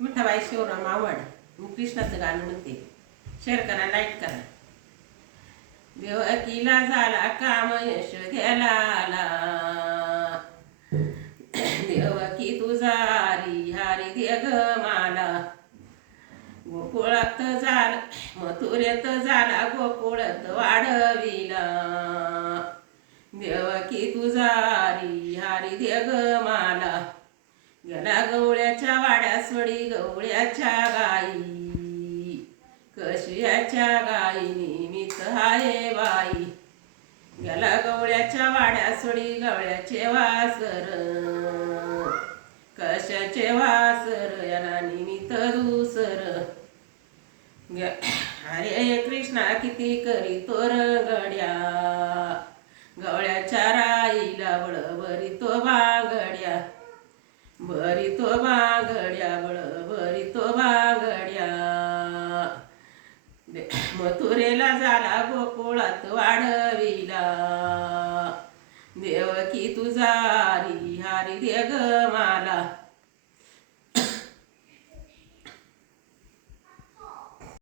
मिठाबाई शिवराम आवड मी कृष्णाचं गाणं म्हणते. शेअर करा लाईक करा. देवकीला झाला काम यशोद्याला आला. देव की तुझारी हरी दे ग माला. गोकुळात झाला मथुरेत झाला गोकुळात वाढविला. देव की तुझारी हरी दे ग माला. गेला गवळ्याच्या वाड्यासडी गवळ्याच्या गाई कशियाच्या गाई निमित्त हाय बाई. गेला गवळ्याच्या वाड्यासडी गवळ्याचे वासर कशाचे वासर याला निमित्त दुसर. अरे कृष्णा किती करी तोर गड्या बरी तो बांगड्या बळ बरी तो बांगड्या. दे- मथुरेला झाला गोकुळात वाढविला. देवकी तुझा हरी हरी दे ग